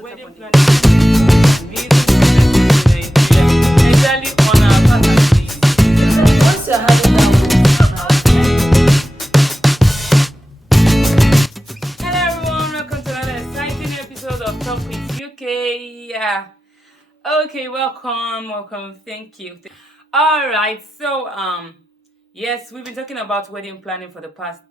wedding planning needs in Nigeria, especially on our faculty. Once you're having that Hello everyone, welcome to another exciting episode of Talk with UK. Yeah. Okay, welcome. Thank you. All right. So yes, we've been talking about wedding planning for the past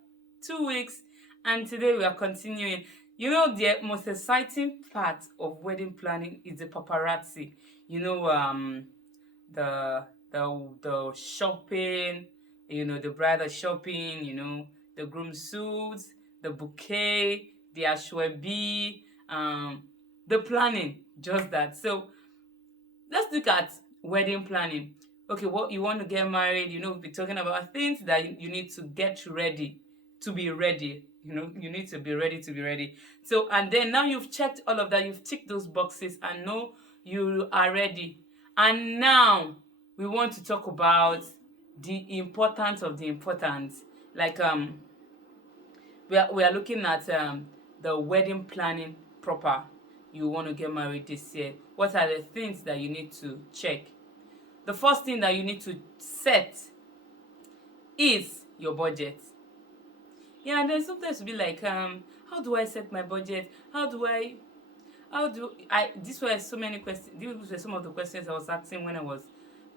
2 weeks, and today we are continuing. You know, the most exciting part of wedding planning is the paparazzi. You know, the shopping, the bridal shopping, the groom suits, the bouquet, the ashwebi, the planning, just that. So let's look at wedding planning. Okay, what you want to get married, we'll be talking about things that you need to get ready to be ready. You need to be ready to be ready. So, and then now you've checked all of that, you've ticked those boxes and know you are ready. And now we want to talk about the importance of the importance. Like we are looking at the wedding planning proper. You want to get married this year. What are the things that you need to check? The first thing that you need to set is your budget. Yeah, and then sometimes be like, how do I set my budget? These were so many questions. These were some of the questions I was asking when I was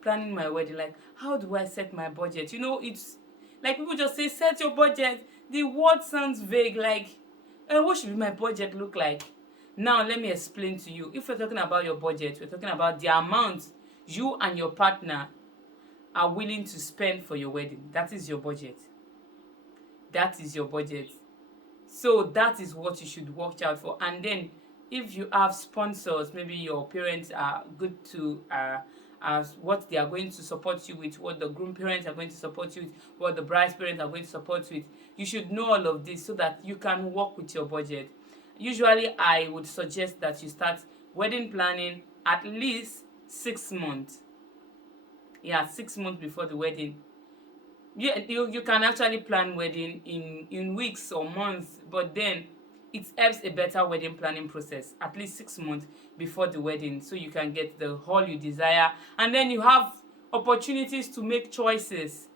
planning my wedding. Like, how do I set my budget? It's like people just say, set your budget. The word sounds vague. Like, what should my budget look like? Now, let me explain to you. If we're talking about your budget, we're talking about the amount you and your partner are willing to spend for your wedding. That is your budget. That is your budget. So that is what you should watch out for. And then if you have sponsors, maybe your parents are good to as what they are going to support you with, what the groom parents are going to support you with, what the bride's parents are going to support you with. You should know all of this so that you can work with your budget. Usually, I would suggest that you start wedding planning at least 6 months. Yeah, 6 months before the wedding. You can actually plan wedding in weeks or months, but then it helps a better wedding planning process at least 6 months before the wedding, so you can get the hall you desire, and then you have opportunities to make choices.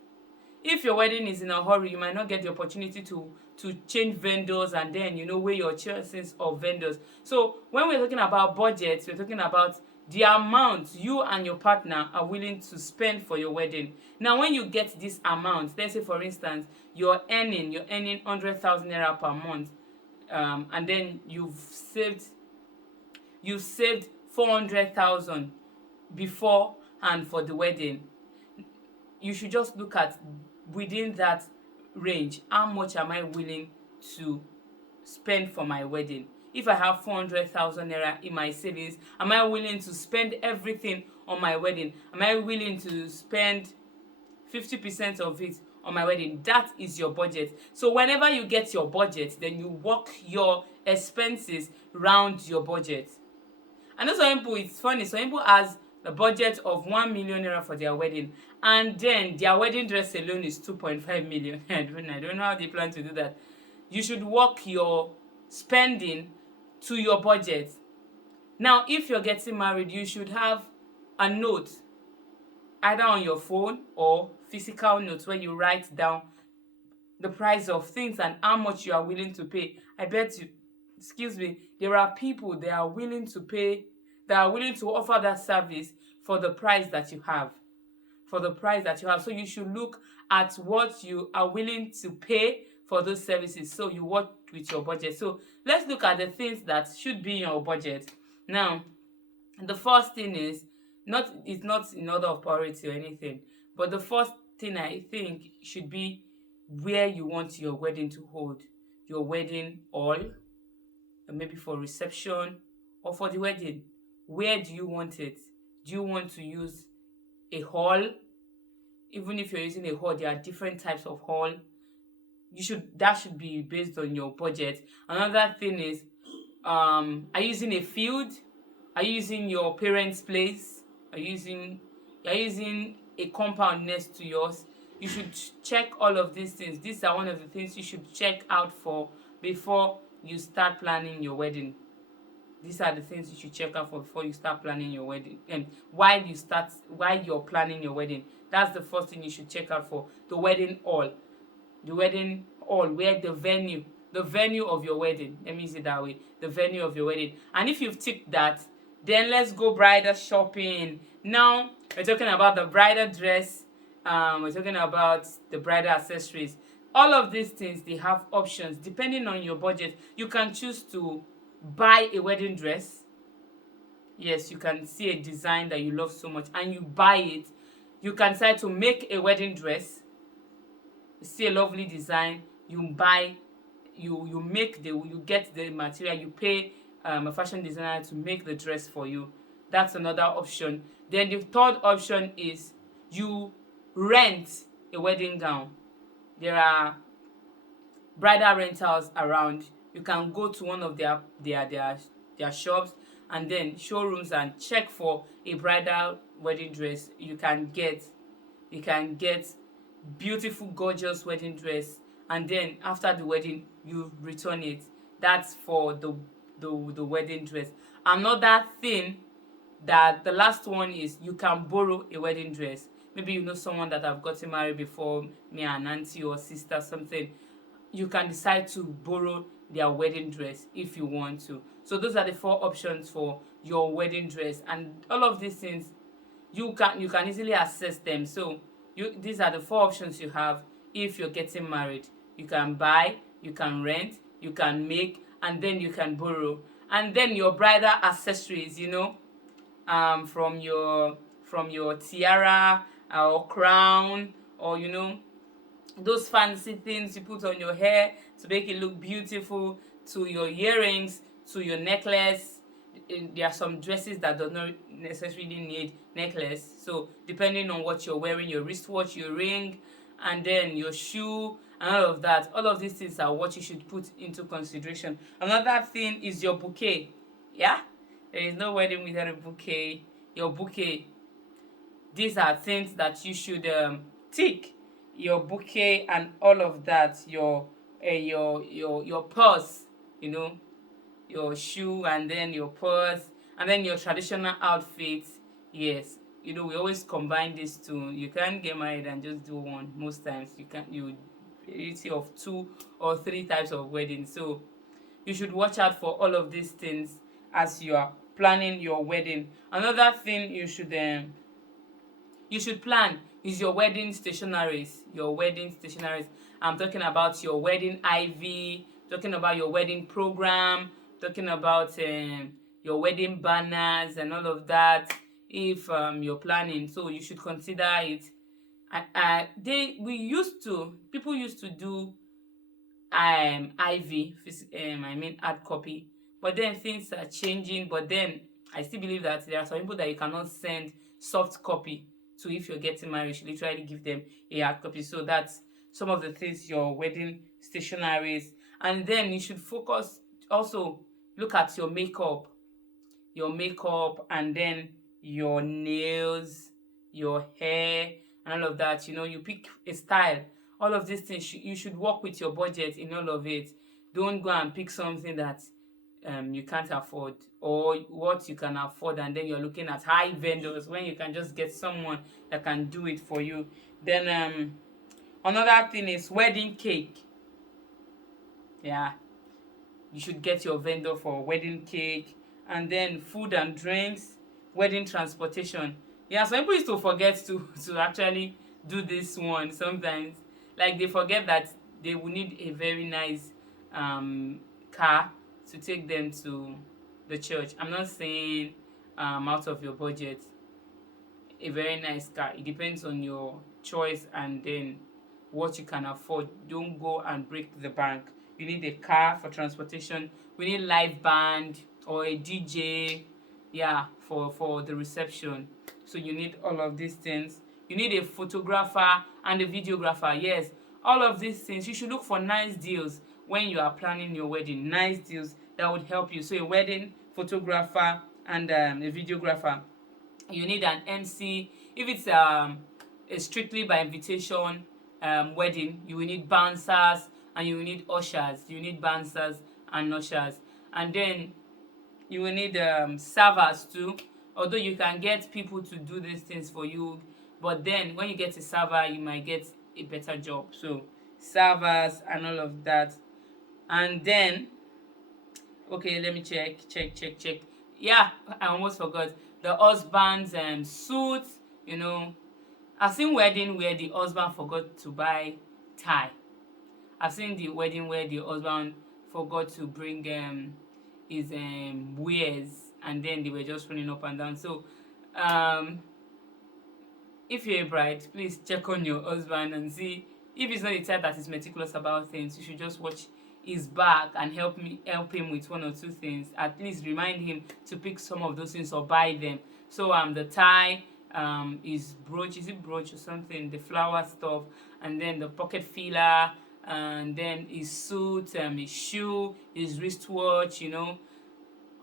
If your wedding is in a hurry, you might not get the opportunity to change vendors and then weigh your choices of vendors. So when we're talking about budgets, we're talking about the amount you and your partner are willing to spend for your wedding. Now, when you get this amount, let's say for instance you're earning 100,000 naira per month, and then you've saved 400,000 before and for the wedding. You should just look at within that range, how much am I willing to spend for my wedding? If I have 400,000 naira in my savings, am I willing to spend everything on my wedding? Am I willing to spend 50% of it on my wedding? That is your budget. So whenever you get your budget, then you work your expenses round your budget. I know some people, it's funny, some people has the budget of 1 million naira for their wedding, and then their wedding dress alone is 2.5 million. I don't know how they plan to do that. You should work your spending to your budget. Now, if you're getting married, you should have a note either on your phone or physical notes where you write down the price of things and how much you are willing to pay. I bet you, excuse me, there are people that are willing to pay, that are willing to offer that service for the price that you have. For the price that you have. So you should look at what you are willing to pay for those services. So you work with your budget. So let's look at the things that should be in your budget. Now, the first thing is it's not in order of priority or anything, but the first thing I think should be where you want your wedding to hold. Your wedding hall, maybe for reception or for the wedding. Where do you want it? Do you want to use a hall? Even if you're using a hall, there are different types of hall. That should be based on your budget. Another thing is, are you using a field? Are you using your parents' place? You're using a compound next to yours? You should check all of these things. These are one of the things you should check out for before you start planning your wedding. These are the things you should check out for before you start planning your wedding. And while you're planning your wedding, that's the first thing you should check out for: the wedding hall. The wedding hall, where the venue of your wedding. Let me use it that way. The venue of your wedding. And if you've ticked that, then let's go bridal shopping. Now we're talking about the bridal dress. We're talking about the bridal accessories. All of these things, they have options depending on your budget. You can choose to buy a wedding dress. Yes, you can see a design that you love so much and you buy it. You can decide to make a wedding dress. See a lovely design, you buy, you get the material, you pay a fashion designer to make the dress for you. That's another option. Then the third option is you rent a wedding gown. There are bridal rentals around. You can go to one of their shops and then showrooms and check for a bridal wedding dress. You can get beautiful, gorgeous wedding dress, and then after the wedding you return it. That's for the wedding dress. Another thing, that the last one, is you can borrow a wedding dress. Maybe you know someone that have gotten married before, me an auntie or sister, something. You can decide to borrow their wedding dress if you want to. So those are the four options for your wedding dress, and all of these things, you can easily access them. So these are the four options you have if you're getting married. You can buy, you can rent, you can make, and then you can borrow. And then your bridal accessories, from your tiara or crown, or those fancy things you put on your hair to make it look beautiful, to your earrings, to your necklace. There are some dresses that do not necessarily need necklace, so depending on what you're wearing, your wristwatch, your ring, and then your shoe, and all of that, all of these things are what you should put into consideration. Another thing is your bouquet. Yeah, there is no wedding without a bouquet. Your bouquet, these are things that you should tick. Your bouquet and all of that, your purse, you know your shoe, and then your purse, and then your traditional outfit. Yes, we always combine these two. You can't get married and just do one. Most times you variety of two or three types of weddings. So you should watch out for all of these things as you are planning your wedding. Another thing you should plan is your wedding stationaries. I'm talking about your wedding ivy, talking about your wedding program, talking about your wedding banners and all of that. If you're planning, so you should consider it. People used to do ivy, I mean hard copy, but then things are changing. But then I still believe that there are some people that you cannot send soft copy to. If you're getting married, you should literally give them a hard copy. So that's some of the things your wedding stationaries. And then you should focus, also look at your makeup, and then your nails, your hair, and all of that. You pick a style. All of these things, you should work with your budget in all of it. Don't go and pick something that you can't afford, or what you can afford, and then you're looking at high vendors when you can just get someone that can do it for you. Then another thing is wedding cake. Yeah, you should get your vendor for wedding cake. And then food and drinks, wedding transportation. Yeah, some people used to forget to actually do this one sometimes. Like, they forget that they will need a very nice car to take them to the church. I'm not saying out of your budget. A very nice car, it depends on your choice, and then what you can afford. Don't go and break the bank. You need a car for transportation. We need live band or a DJ, yeah, for the reception. So you need all of these things. You need a photographer and a videographer. Yes, all of these things. You should look for nice deals when you are planning your wedding. Nice deals that would help you. So a wedding photographer and a videographer. You need an MC. If it's a strictly by invitation wedding, you will need bouncers and you will need ushers. You need bouncers and ushers. And then You will need servers too, although you can get people to do these things for you, but then when you get a server you might get a better job. So servers and all of that. And then, okay, let me check. Yeah, I almost forgot. The husband's suit, you know. I've seen wedding where the husband forgot to buy tie. I've seen the wedding where the husband forgot to bring his wares, and then they were just running up and down. So um if you're a bride, please check on your husband and see if he's not the type that is meticulous about things. You should just watch his back and help him with one or two things. At least remind him to pick some of those things or buy them. So the tie, his brooch, is it brooch or something, the flower stuff, and then the pocket filler, and then his suit, his shoe, his wristwatch,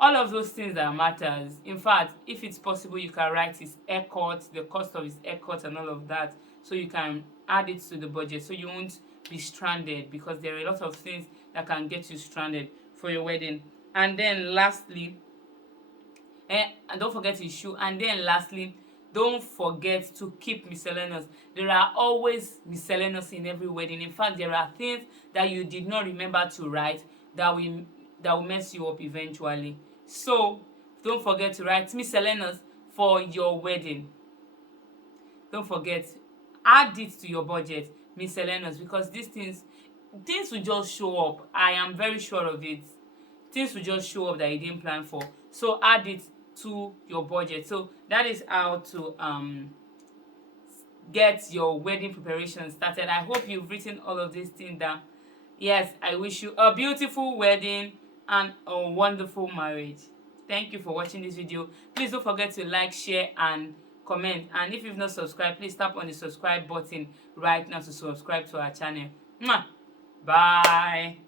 all of those things that matters. In fact, if it's possible, you can write his haircut, the cost of his haircut and all of that, so you can add it to the budget so you won't be stranded, because there are a lot of things that can get you stranded for your wedding. And then lastly, and don't forget his shoe. And then lastly, don't forget to keep miscellaneous. There are always miscellaneous in every wedding. In fact, there are things that you did not remember to write that will mess you up eventually. So don't forget to write miscellaneous for your wedding. Don't forget, add it to your budget, miscellaneous, because these things will just show up. I am very sure of it. Things will just show up that you didn't plan for. So add it to your budget. So that is how to get your wedding preparation started. I hope you've written all of these things down. Yes, I wish you a beautiful wedding and a wonderful marriage. Thank you for watching this video. Please don't forget to like, share and comment. And if you've not subscribed, please tap on the subscribe button right now to subscribe to our channel. Mwah! Bye.